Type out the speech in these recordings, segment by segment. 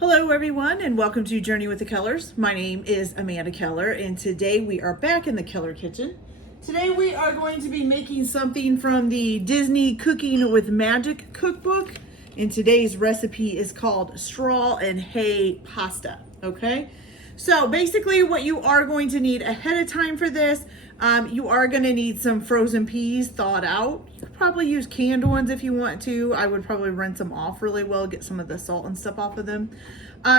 Hello everyone and welcome to Journey with the Kellers. My name is Amanda Keller and today we are back in the Keller kitchen. Today we are going to be making something from the Disney Cooking with Magic cookbook, and today's recipe is called straw and hay pasta. Okay, so basically what you are going to need ahead of time for this, you are going to need some frozen peas thawed out. You could probably use canned ones if you want to. I would probably rinse them off really well, get some of the salt and stuff off of them.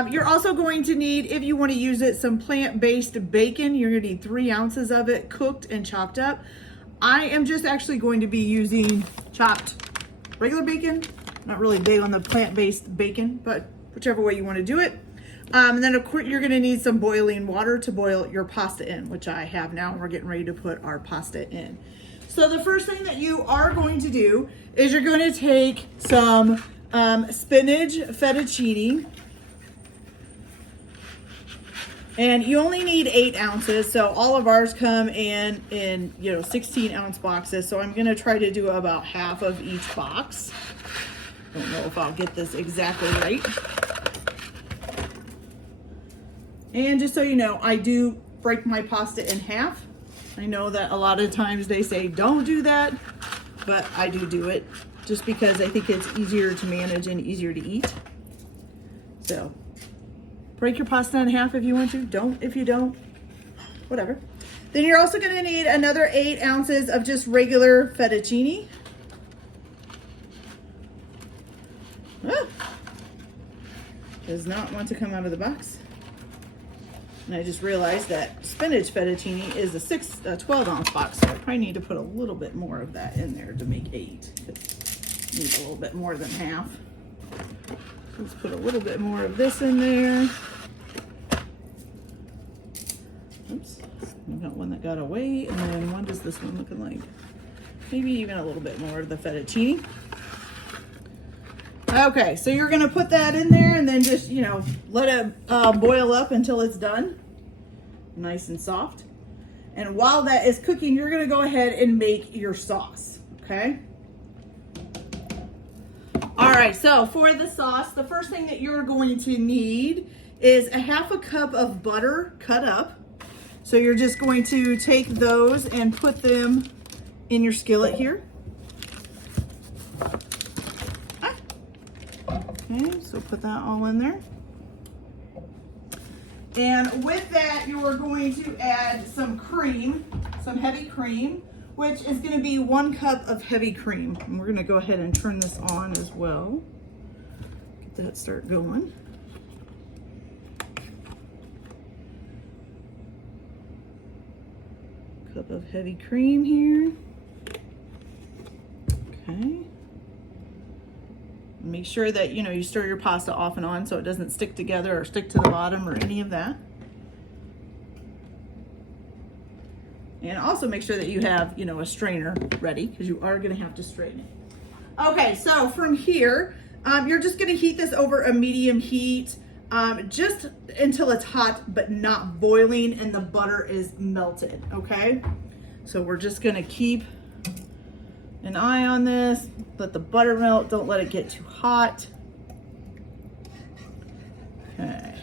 You're also going to need, if you want to use it, some plant-based bacon. You're going to need 3 ounces of it cooked and chopped up. I am just actually going to be using chopped regular bacon. Not really big on the plant-based bacon, but whichever way you want to do it. And then of course you're going to need some boiling water to boil your pasta in, which I have now, and we're getting ready to put our pasta in. So the first thing that you are going to do is you're going to take some spinach fettuccine, and you only need 8 ounces. So all of ours come in 16-ounce boxes. So I'm going to try to do about half of each box. Don't know if I'll get this exactly right. And just so you know, I do break my pasta in half. I know that a lot of times they say don't do that, but I do it just because I think it's easier to manage and easier to eat. So break your pasta in half if you want to. Don't if you don't. Whatever. Then you're also going to need another 8 ounces of just regular fettuccine. Does not want to come out of the box. And I just realized that spinach fettuccine is a 12-ounce box, so I probably need to put a little bit more of that in there to make 8. It needs a little bit more than half. Let's put a little bit more of this in there. Oops, we got one that got away, and then what is this one looking like? Maybe even a little bit more of the fettuccine. Okay, so you're gonna put that in there and then just, let it boil up until it's done. Nice and soft. And while that is cooking, you're gonna go ahead and make your sauce, okay? All right, so for the sauce, the first thing that you're going to need is a half a cup of butter cut up. So you're just going to take those and put them in your skillet here. Okay, so put that all in there. And with that, you are going to add some cream, some heavy cream, which is going to be 1 cup of heavy cream. And we're going to go ahead and turn this on as well. Get that start going. Cup of heavy cream here. Okay. Make sure that, you stir your pasta off and on so it doesn't stick together or stick to the bottom or any of that. And also make sure that you have, a strainer ready because you are going to have to strain it. Okay, so from here, you're just going to heat this over a medium heat just until it's hot but not boiling and the butter is melted, okay? So we're just going to keep an eye on this. Let the butter melt. Don't let it get too hot. Okay.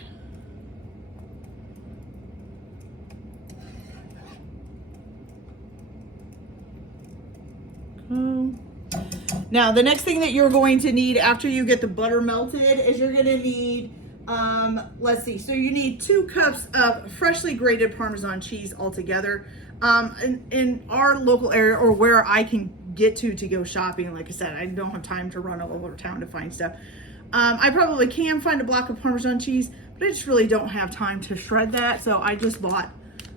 Now, the next thing that you're going to need after you get the butter melted is you're going to need, let's see, so you need 2 cups of freshly grated Parmesan cheese altogether. In our local area, or where I can get to go shopping, like I said, I don't have time to run all over town to find stuff. I probably can find a block of Parmesan cheese, but I just really don't have time to shred that, so I just bought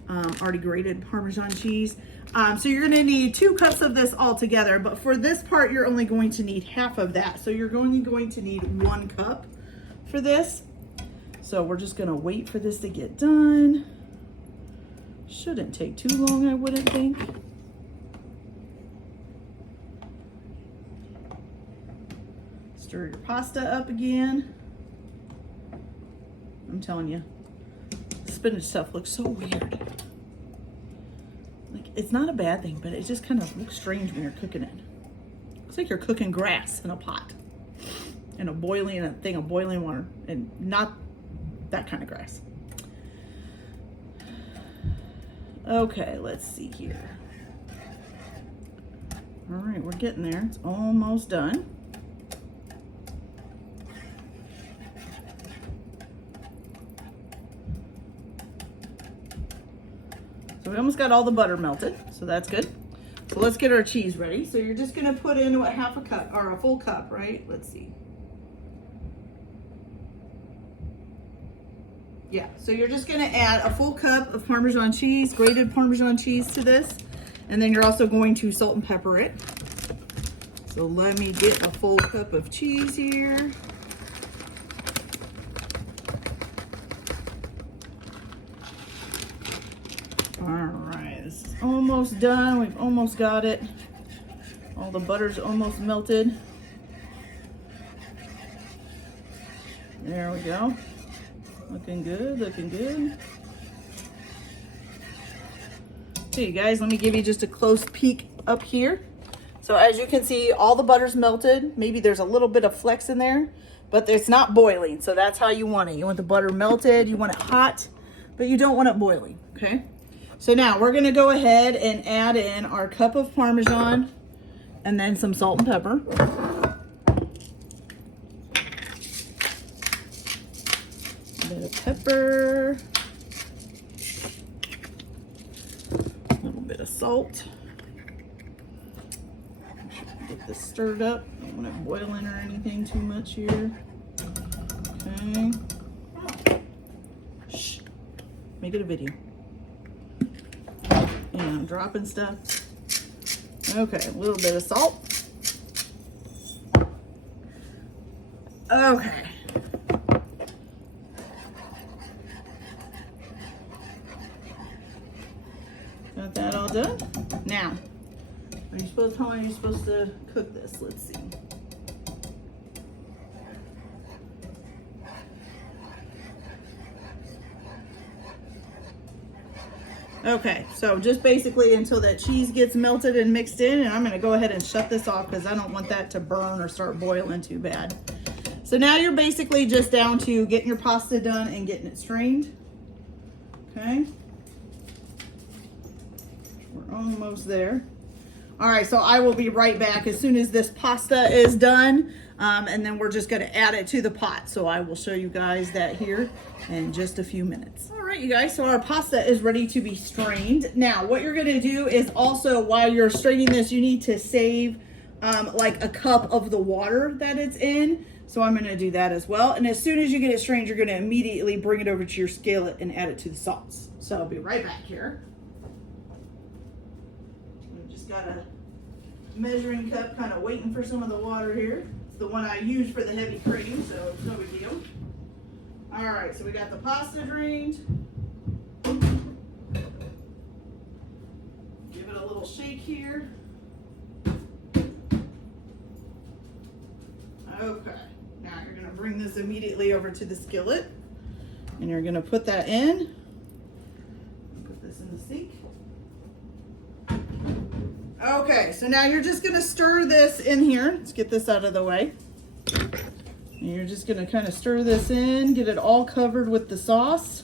already grated Parmesan cheese. So you're going to need 2 cups of this all together, but for this part you're only going to need half of that, so you're only going to need 1 cup for this. So we're just going to wait for this to get done. Shouldn't take too long, I wouldn't think. Stir your pasta up again. I'm telling you, spinach stuff looks so weird. Like, it's not a bad thing, but it just kind of looks strange when you're cooking it. Looks like you're cooking grass in a pot. in a thing of boiling water, and not that kind of grass. Okay, let's see here. All right, we're getting there. It's almost done. So we almost got all the butter melted, so that's good. So let's get our cheese ready. So you're just gonna put in what, half a cup or a full cup, right? Let's see. Yeah, so you're just gonna add a full cup of Parmesan cheese, grated Parmesan cheese to this. And then you're also going to salt and pepper it. So let me get a full cup of cheese here. All right, this is almost done. We've almost got it. All the butter's almost melted. There we go. Looking good, looking good. Okay, guys, let me give you just a close peek up here. So as you can see, all the butter's melted. Maybe there's a little bit of flecks in there, but it's not boiling. So that's how you want it. You want the butter melted, you want it hot, but you don't want it boiling, okay? So now we're gonna go ahead and add in our cup of Parmesan and then some salt and pepper. A bit of pepper. Bit of salt. Get this stirred up. Don't want it boiling or anything too much here. Okay. Shh. Make it a video. And I'm dropping stuff. Okay, a little bit of salt. Okay. Got that all done. Now, how long are you supposed to cook this? Let's see. Okay, so just basically until that cheese gets melted and mixed in, and I'm gonna go ahead and shut this off because I don't want that to burn or start boiling too bad. So now you're basically just down to getting your pasta done and getting it strained. Okay. We're almost there. All right, so I will be right back as soon as this pasta is done, and then we're just gonna add it to the pot. So I will show you guys that here in just a few minutes. All right, you guys, so our pasta is ready to be strained. Now, what you're gonna do is also, while you're straining this, you need to save like a cup of the water that it's in. So I'm gonna do that as well. And as soon as you get it strained, you're gonna immediately bring it over to your skillet and add it to the sauce. So I'll be right back here. Got a measuring cup kind of waiting for some of the water here. It's the one I use for the heavy cream, so it's no big deal. All right, so we got the pasta drained. Give it a little shake here. Okay, now you're gonna bring this immediately over to the skillet and you're gonna put that in. Put this in the sink. Okay, so now you're just gonna stir this in here. Let's get this out of the way. And you're just gonna kind of stir this in, get it all covered with the sauce.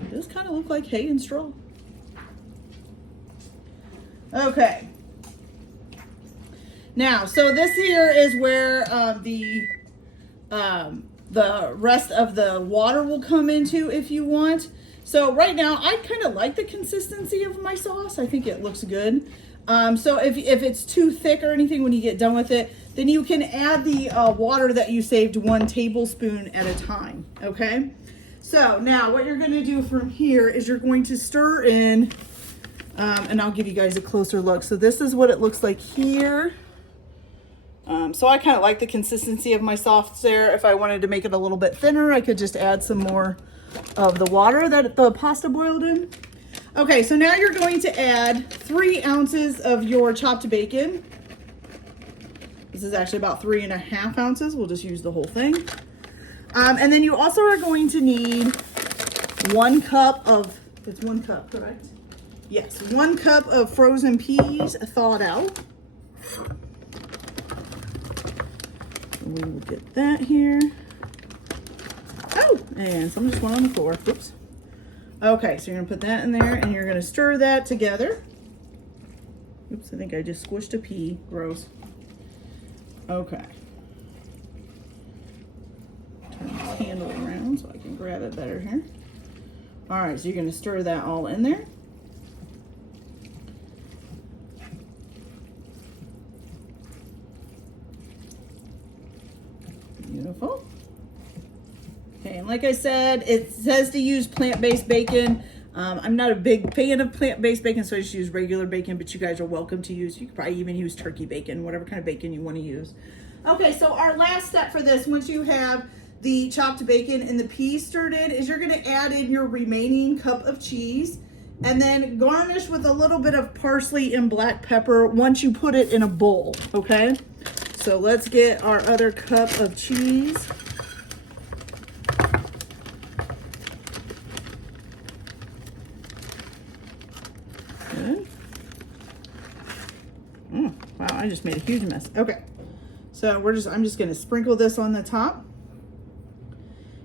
It does kind of look like hay and straw. Okay. Now, so this here is where the rest of the water will come into if you want. So right now, I kind of like the consistency of my sauce. I think it looks good. So if it's too thick or anything when you get done with it, then you can add the water that you saved 1 tablespoon at a time, okay? So now what you're gonna do from here is you're going to stir in, and I'll give you guys a closer look. So this is what it looks like here. So I kind of like the consistency of my sauce there. If I wanted to make it a little bit thinner, I could just add some more of the water that the pasta boiled in. Okay, so now you're going to add 3 ounces of your chopped bacon. This is actually about 3.5 ounces. We'll just use the whole thing. And then you also are going to need 1 cup of, it's 1 cup, correct? Yes, 1 cup of frozen peas thawed out. We will get that here. Oh, and some just went on the floor. Whoops. Okay, so you're gonna put that in there and you're gonna stir that together. Oops, I think I just squished a pea. Gross. Okay. Turn this handle around so I can grab it better here. All right, so you're gonna stir that all in there. Beautiful. Okay, and like I said, it says to use plant-based bacon. I'm not a big fan of plant-based bacon, so I just use regular bacon, but you guys are welcome to use, you could probably even use turkey bacon, whatever kind of bacon you want to use. Okay, so our last step for this, once you have the chopped bacon and the peas stirred in, is you're going to add in your remaining cup of cheese and then garnish with a little bit of parsley and black pepper once you put it in a bowl, okay? So let's get our other cup of cheese. Good. Wow, I just made a huge mess. Okay, so I'm just gonna sprinkle this on the top.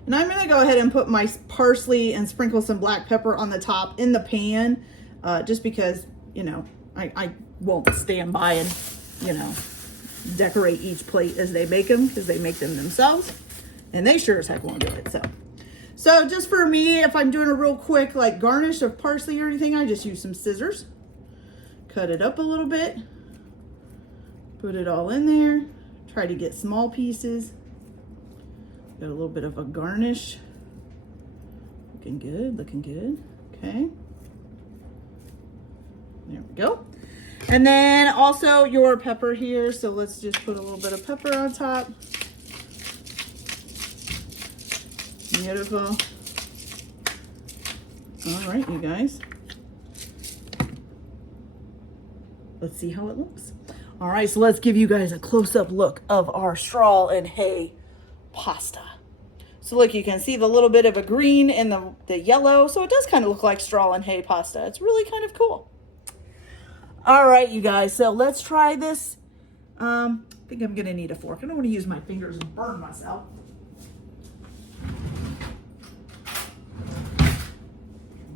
And I'm gonna go ahead and put my parsley and sprinkle some black pepper on the top in the pan, just because, you know, I won't stand by and, you know, decorate each plate as they make them, because they make them themselves, and they sure as heck won't do it. So just for me, if I'm doing a real quick like garnish of parsley or anything, I just use some scissors, cut it up a little bit, put it all in there, try to get small pieces. Got a little bit of a garnish. Looking good, looking good. Okay. There we go. And then also your pepper here. So let's just put a little bit of pepper on top. Beautiful. All right, you guys. Let's see how it looks. All right, so let's give you guys a close-up look of our straw and hay pasta. So look, you can see the little bit of a green and the yellow. So it does kind of look like straw and hay pasta. It's really kind of cool. All right, you guys, so let's try this. I think I'm gonna need a fork. I don't want to use my fingers and burn myself. There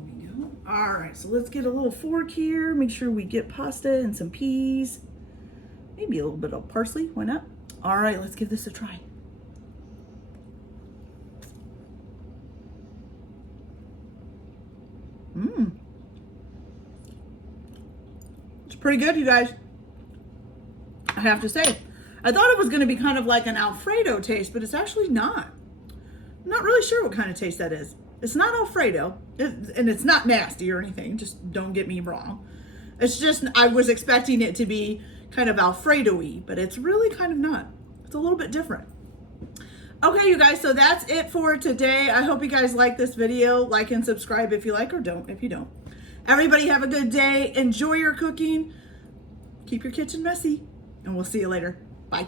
we go. All right, so let's get a little fork here. Make sure we get pasta and some peas. Maybe a little bit of parsley, why not? All right, let's give this a try. It's pretty good, you guys. I have to say. I thought it was going to be kind of like an Alfredo taste, but it's actually not. I'm not really sure what kind of taste that is. It's not Alfredo, and it's not nasty or anything. Just don't get me wrong. It's just, I was expecting it to be kind of Alfredo-y, but it's really kind of not. It's a little bit different. Okay, you guys, so that's it for today. I hope you guys like this video. Like and subscribe if you like, or don't if you don't. Everybody have a good day. Enjoy your cooking. Keep your kitchen messy, and we'll see you later. Bye.